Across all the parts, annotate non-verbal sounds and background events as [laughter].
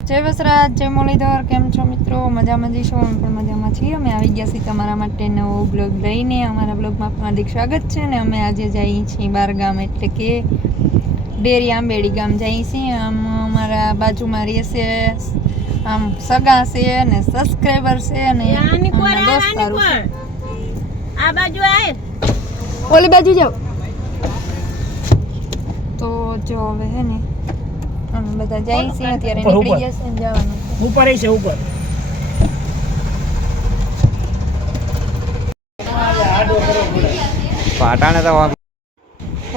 જય વસરાજ જય મુરલીધર કેમ છો મિત્રો? મજામાં જઈશું અમે પણ મજામાં છીએ. અમે આવી ગયા છીએ તમારા માટે નવો બ્લોગ લઈને. અમારા બ્લોગમાં હાર્દિક સ્વાગત છે અને અમે આજે જઈએ છીએ બાર ગામ એટલે કે ડેરી આંબેડી ગામ જઈએ છીએ. આમ અમારા બાજુમાં રહેશે આમ સગા છે અને સબસ્ક્રાઈબર છે અને આની કોર દોસ્તારો છે. આ બાજુ ઓલી બાજુ જાઓ. તો જો હવે હે ને બધા જાય છે અત્યારે નીકળી જશે ને જવાનું. ઉપર છે ઉપર. પાટાને તો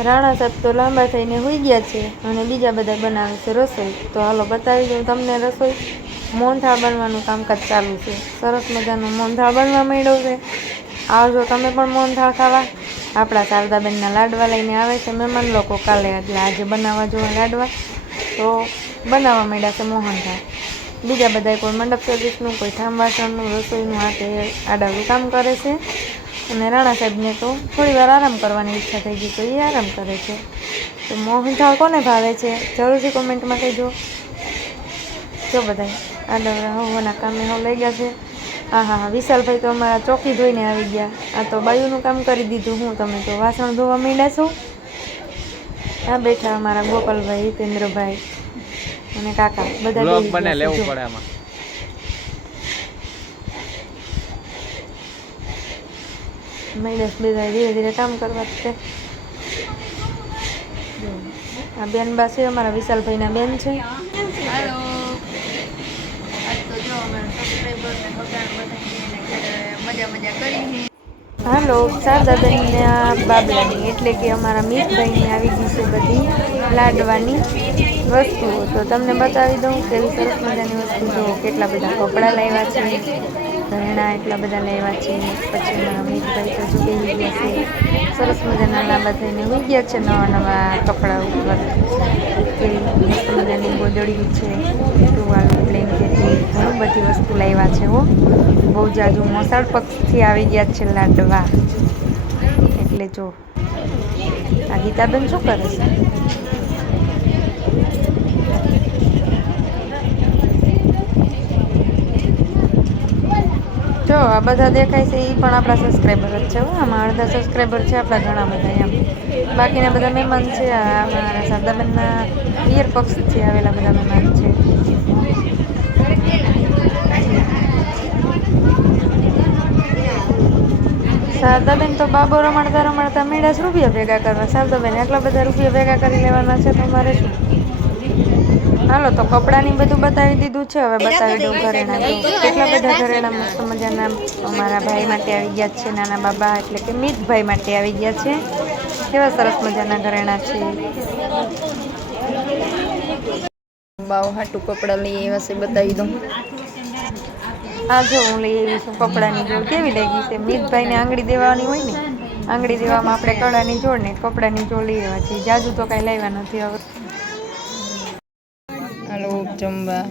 રાણા સાહેબ તો લાંબા થઈને હોઈ ગયા છે અને બીજા બધા બનાવે છે રસોઈ. તો હાલો બતાવી દઉં તમને રસોઈ. મોહનથાળ બનવાનું કામકાજ ચાલુ છે. સરસ મજાનું મોહનથાળ બનવા માંડ્યો છે. આવજો તમે પણ મોહનથાળ ખાવા. આપણા શારદાબેનના લાડવા લઈને આવે છે મહેમાન લોકો કાલે એટલે આજે બનાવવા જોવા લાડવા. તો બનાવવા માંડ્યા છે મોહનથાળ. બીજા બધા કોઈ મંડપ સર્વિસનું કોઈ ઠામ વાસણનું, રસોઈનું આ તે આડાવડું કામ કરે છે. અને રાણા સાહેબને તો થોડી વાર આરામ કરવાની ઈચ્છા થઈ ગઈ, તો એ આરામ કરે છે. તો મોહનથાળ કોને ભાવે છે? જરૂરથી કોમેન્ટમાં કહેજો. જો બધા આડાવડા હોવાના કામે હો લઈ ગયા છે. હા હા હા, વિશાલભાઈ તો અમારા ચોકી ધોઈને આવી ગયા. આ તો બાયુનું કામ કરી દીધું. હું, તમે તો વાસણ ધોવા માંડ્યા છો. આ બેઠા અમારા ગોપાલભાઈ, હિતેન્દ્રભાઈ. અને કાકા બધા બ્લોગ બને લેવું. પડે આમાં. મહિલેશ બધા ધીરે ધીરે કામ કરવા છે. આ બેન બા છે અમારા વિશાલભાઈના બેન છે હાલો આજ તો જો અમારા સબસ્ક્રાઈબરને બગાડ બધા મજા મજા કરી હાલો, શારદાબેનને બાબલાની, એટલે કે અમારા મિતભાઈની આવી ગઈ છે બધી લાડવાની વસ્તુઓ. તો તમને બતાવી દઉં કેવી સરસ મજાની વસ્તુ જો કેટલા બધા કપડાં લાવ્યા છે ઘરેણા એટલા બધા લાવ્યા છે, પછી મારા મિતભાઈ તો જુદી ગયા છે. સરસ મજાના લાંબા થઈને હોઈ ગયા છે નવા નવા કપડાં ઉપર. કેવી મસ્ત મજાની ગોદડી છે. ઘણી બધી વસ્તુ લાવ્યા છે, હો. બહુ જાજુ મોસાળ પક્ષથી આવી ગયા છે લાડવા. એટલે જો, આ ગીતાબેન શું કરે છે? જો, આ બધા દેખાય છે એ પણ આપણા સબસ્ક્રાઈબર જ છે, હો. આમાં અડધા સબસ્ક્રાઈબર છે, આપણા ઘણા બધા એમ. બાકીના બધા મહેમાન છે અમારા શારદાબેનના પિયર પક્ષથી આવેલા બધા મહેમાન છે. શારદાબેન તો બાબો રમાડતા રમાડતા મેળા જ રૂપિયા ભેગા કરવા. શારદાબેન એટલા બધા રૂપિયા ભેગા કરી લેવાના છે તમારે શું? હાલો, તો કપડાની બધું બતાવી દીધું છે. હવે બતાવી દઉં ઘરેણા કેટલા બધા ઘરેણા મસ્ત મજાના અમારા ભાઈ માટે આવી ગયા છે, નાના બાબા એટલે કે મીતભાઈ માટે આવી ગયા છે. કેવા સરસ મજાના ઘરેણા છે. બાવ હાટું કપડાં લઈ એવા છે, બતાવી દઉં. હા જો હું લઈ આવી છું કપડાની જોડ. કેવી લાગી છે? મિતભાઈને આંગળી દેવાની હોય ને આંગળી દેવામાં આપણે કળાની જોડ ને કપડાની જોડ લઈ આવ્યા છીએ. જાજુ તો કાંઈ લાવ્યા નથી હવે. હાલો જમવા.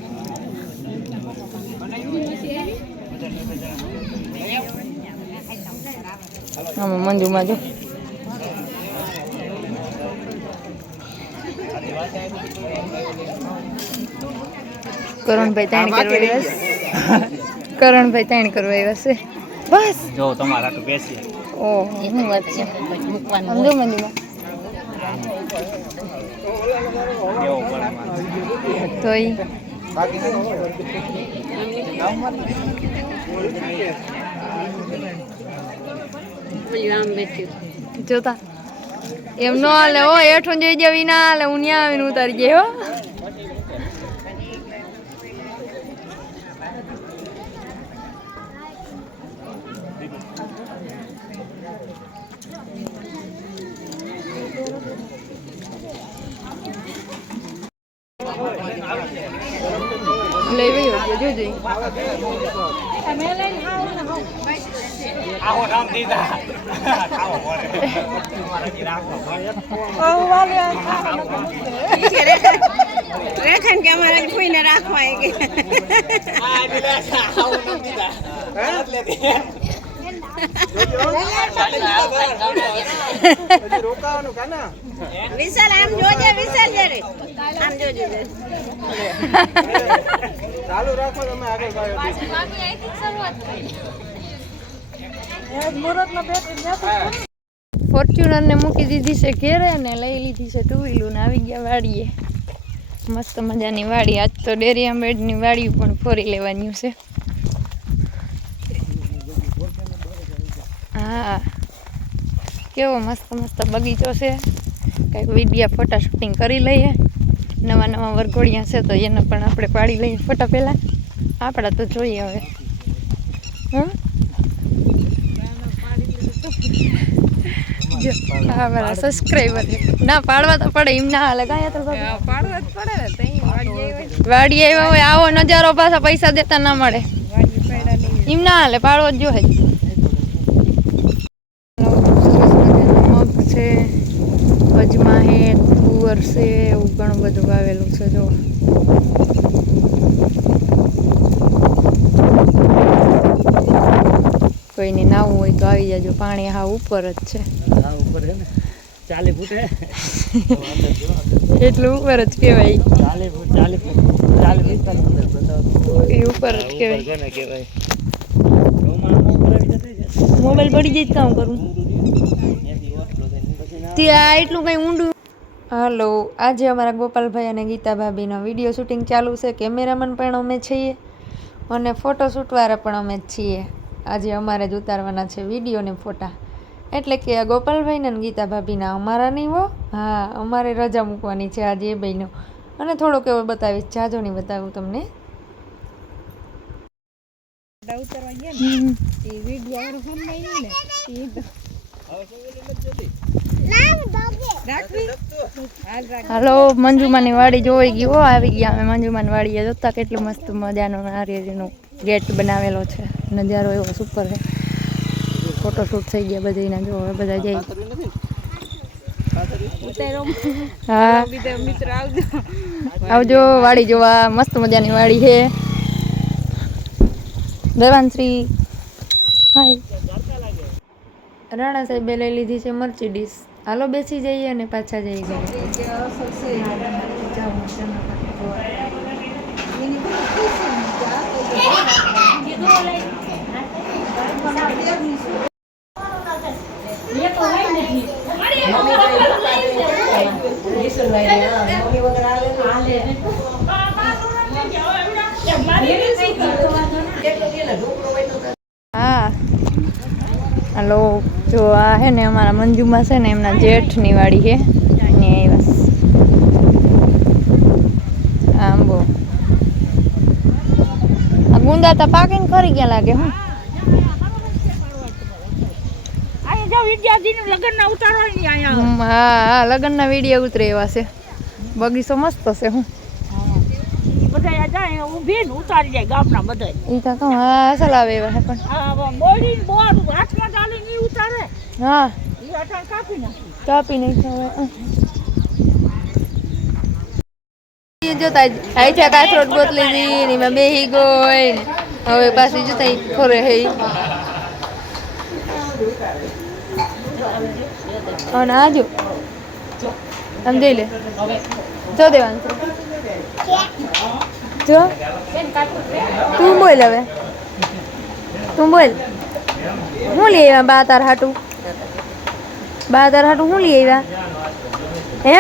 આમાં મંજુમાં જો. કરણભાઈ ત્રણ કરવા કરણભાઈ તાણ કરવા આવ્યા છે. બસ. જો તમારા તો બેસી ઓ એની વાત છે? સમજો મંજુમાં દેવું પડે મારે. તો ઈ. જોતા. એમ નો હાલે હો હેઠું જોઈ જવી ના હાલે હું ત્યાં આવીને ઉતારી જાય હો. લઈ ગયો જોજો આવો નામ દીધા આવો પડે. તમારાથી રાખો પડે. રેખન કે અમારે કોઈને રાખવા કે આ દીધા, આવો નામ દીધા. એટલે તે. હજી રોકાવાનું કાના વિશાલ આમ જોજે વિશાલ જરે આમ જોજે ચાલુ રાખો તમે આગળ પાછળ. ફોર્ચ્યુનરને મૂકી દીધી છે ઘેરે ને લઈ લીધી છે ટુ વ્હીલું ને આવી ગયા વાડીએ. મસ્ત મજાની વાડી. આજ તો ડેરી આંબેડની વાડી પણ ફોરી લેવાની છે. હા. કેવો મસ્ત મસ્ત બગીચો છે. કંઈક વિડીયા ફોટા શૂટિંગ કરી લઈએ. નવા નવા વરઘોડિયા છે તો એને પણ આપણે પાડી લઈએ ફોટા પહેલાં. આપણા તો જોઈએ હવે. હમ? આ મારા સબસ્ક્રાઈબર ના પાડવા તો પડે એમ ના હાલે. કાંઈ તો પાડવા જ પડે ને વાડી આવ્યા હોય આવો નજારો પાછા પૈસા દેતા ના મળે. એમ ના હાલે પાડવો જ જોઈએ. હે તુવર છે એવું ઘણું બધું વાવેલું છે જો. કોઈને નાવું હોય તો આવી જાજો. પાણી હા ઉપર જ છે. [laughs] એટલું ઉપર જ કહેવાય. એ ઉપર જ કહેવાય. મોબાઈલ પડી જાય કામ કરું. ત્યાં એટલું કંઈ ઊંડું હલો આજે અમારા ગોપાલભાઈ અને ગીતા ભાભીનો વીડિયો શૂટિંગ ચાલુ છે. કેમેરામેન પણ અમે છીએ અને ફોટો શૂટવાળા પણ અમે જ છીએ. આજે અમારે જ ઉતારવાના છે વીડિયો ને ફોટા. એટલે કે આ ગોપાલભાઈને અને ગીતા ભાભીના અમારા નહીં હો. હા અમારે રજા મૂકવાની છે આજે એ ભાઈનો અને થોડોક એવો બતાવીશ જાજો નહીં બતાવું તમને. હાલો, મંજુમાની વાડી જોઈ ગઈ હો, આવી ગયા અમે. મંજુમાની વાડીએ જોતા કેટલું મસ્ત મજાનો નારિયેળીનો ગેટ બનાવેલો છે. નજારો એવો સુપર છે. ફોટોશૂટ થઈ ગયા બધાના જો, હવે બધા જઈ. હા. આવજો, વાડી જોવા. મસ્ત મજાની વાડી છે. દેવાનશ્રી હાય રાણા સાહેબે લઈ લીધી છે મરચી ડીશ. હાલો બેસી જઈએ અને પાછા જઈ જઈએ હા. હલો. જો આ હે ને અમારા મંજુમાં છે ને એમના જેઠની વાડી છે ને આવ્યા આંબો. આ ગુંદા તો પાકીને ખરી ગયા લાગે હું. હા હા લગ્નના વીડિયો ઉતરે એવા છે. બગીચો મસ્ત છે હું. ઊભી ને ઉતારી જાય ગામના બધા એ તો હા અસલ એવા છે પણ. બોર હાથમાં ચાલી હા. એ કાપી નાખી. નહીં ખવાય જોતા આઈ છે કાથરોટ બોતલી દી ને એમાં બેહી ગઈ હવે પાછી જોતા ઈ ફરે હે અને આજો આમ જોઈ લે. જો દેવાનું. જો. તું બોલ હવે. તું બોલ. હું લઈ આવ્યા બા તાર હાટું? બા તાર હાટું હું લઈ આવ્યા? હે?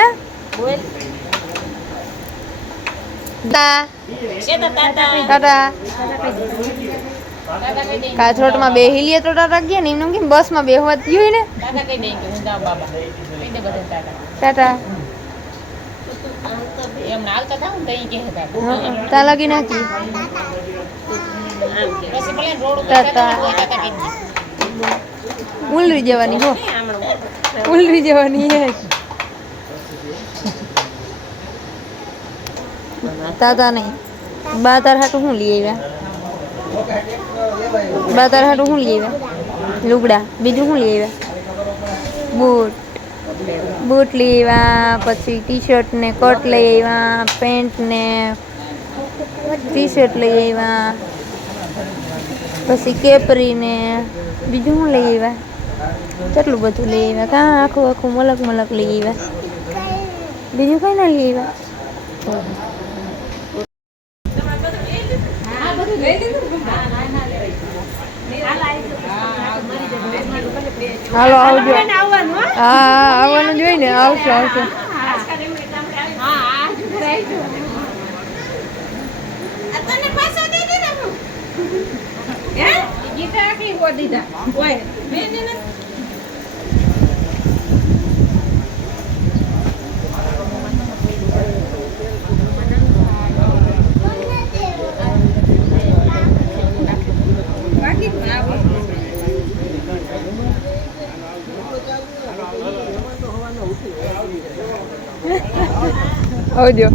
તા. ટાટા. કાથરોટમાં બેહી લઈએ તો ટાટા ગયા ને એમને કેમ બસમાં બેહવા જ ગયું ને? ટાટા. હં, તા લગી નાખી. ટાટા. ઉલરી જવાની, હો. ઉલરી જવાની હે તાતા નહીં. બા તાર હાટું શું લઈ આવ્યા? બા તાર હાટું શું લઈ આવ્યા? લુગડા. બીજું શું લઈ આવ્યા? બૂટ. બૂટ લઈ આવ્યા, પછી ટી શર્ટ ને કોટ લઈ આવ્યા, પેન્ટ ને ટી શર્ટ લઈ આવ્યા, પછી કેપરી ને બીજું શું લઈ આવ્યા? કેટલું બધું લઈ આવ્યા? કાં આખું આખું મલક મલક લઈ આવ્યા? બીજું કઈ ના લઈ આવ્યા? હાલો આવજો. હા હા આવવાનું જોઈએ ને. આવશે આવશે. આવજો